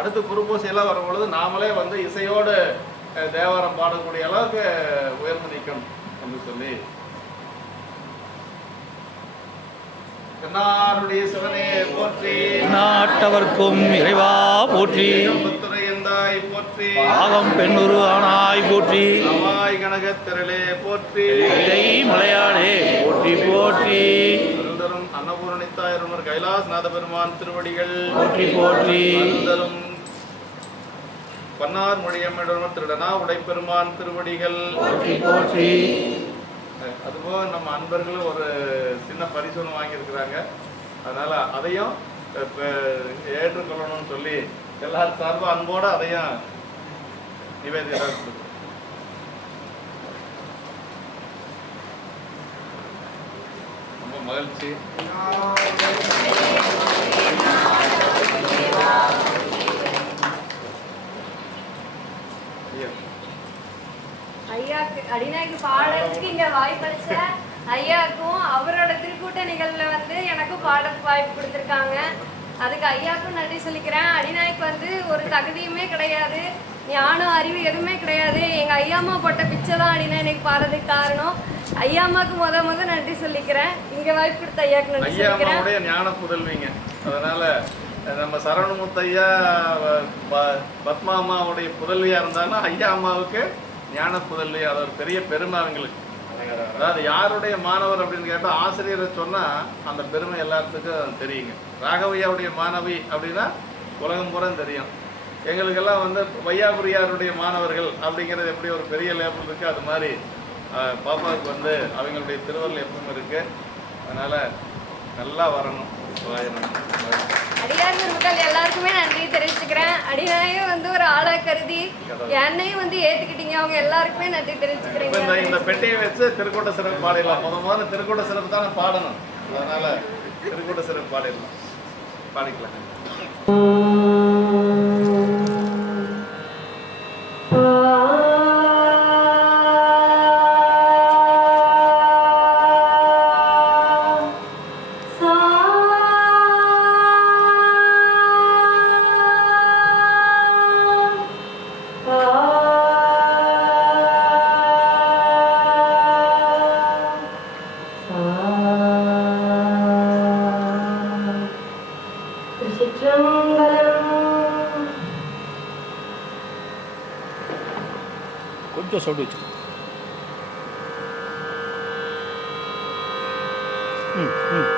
அடுத்து குருபூசை எல்லாம் வரும்பொழுது நாமளே வந்து இசையோடு தேவாரம் பாடக்கூடிய அளவுக்கு உயர்ந்து நிற்கணும் என்று சொல்லி. கண்ணாருடைய சிவனே போற்றி. நாட்டவர்க்கும் இறைவா போற்றி. போற்றி. பாகம் பெண்ணுரு ஆனாய் போற்றி. நவாய் கனகத் திரளே போற்றி. இலை மலையாளே போற்றி போற்றி. அருந்தரும் அன்னபூரணித்தாயருமர் கைலாசநாத பெருமான் திருவடிகள். போற்றி போற்றி. பன்னார் மொழியம்மிடரும் திருடனா உடைப்பெருமான் திருவடிகள். போற்றி போற்றி. அதுபோக நம்ம அன்பர்களும் ஒரு சின்ன பரிசு ஒன்று வாங்கியிருக்கிறாங்க. அதனால அதையும் இப்ப ஏற்றுக்கொள்ளணும்னு சொல்லி எல்லாரும் சார்பும் அன்போட அதையும் நிவேதிதா கொடுக்குறோம். ரொம்ப மகிழ்ச்சி ஐயா ஐயாக்கு அடிநாய்க்கு பாடுறதுக்கு இங்க வாய்ப்பளிச்ச ஐயாக்கும் அவரோட திருக்கூட்ட நிகழ்வுல வந்து எனக்கும் பாட வாய்ப்பு கொடுத்துருக்காங்க. அதுக்கு ஐயாக்கும் நன்றி சொல்லிக்கிறேன். அடிநாய்க்கு வந்து ஒரு தகுதியுமே கிடையாது. ஞானம் அறிவு எதுவுமே கிடையாது. எங்க ஐயாம்மா போட்ட பிச்சை தான் அடிநாய் எனக்கு பாடுறதுக்கு காரணம். ஐயாம்மாக்கு முத முத நன்றி சொல்லிக்கிறேன். இங்க வாய்ப்பு கொடுத்த ஐயாக்கு நன்றி சொல்லிக்கிறேன். ஞான புதல்விங்க. அதனால நம்ம சரவணமுத்து ஐயா பத்மா அம்மாவுடைய புதல்வியா இருந்தாலும் ஐயா அம்மாவுக்கு ஞான புதல்வி அது ஒரு பெரிய பெருமை அவங்களுக்கு. அதாவது யாருடைய மாணவர் அப்படின்னு கேட்டால் ஆசிரியரை சொன்னால் அந்த பெருமை எல்லாத்துக்கும் தெரியுங்க. ராகவையாவுடைய மாணவி அப்படின்னா உலகம் பூரா தெரியும். எங்களுக்கெல்லாம் வந்து வையாபுரியாருடைய மாணவர்கள் அப்படிங்கிறது எப்படி ஒரு பெரிய லேபிள் இருக்கு அது மாதிரி பாப்பாவுக்கு வந்து அவங்களுடைய திருவருள் எப்பவும் இருக்கு. அதனால நல்லா வரணும். வாயணும். மக்கள் எல்லாருக்குமே நன்றி தெரிவிச்சுக்கிறேன். அடிநாயும் வந்து ஒரு ஆளா கருதி என்னையும் வந்து ஏத்துக்கிட்டீங்க. அவங்க எல்லாருக்குமே நன்றி தெரிவிச்சுக்கிறேன் இந்த பெட்டையை வச்சு திருக்கூட்ட சிறப்பு பாடிடலாம் முத முதல்ல திருக்கூட்ட சிறப்பு தானே பாடணும். அதனால திருக்கூட்ட சிறப்பு பாடிடலாம் பாடிக்கலாம். கொஞ்சம் சவுண்ட் வச்சு ம் ம்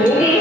Okay.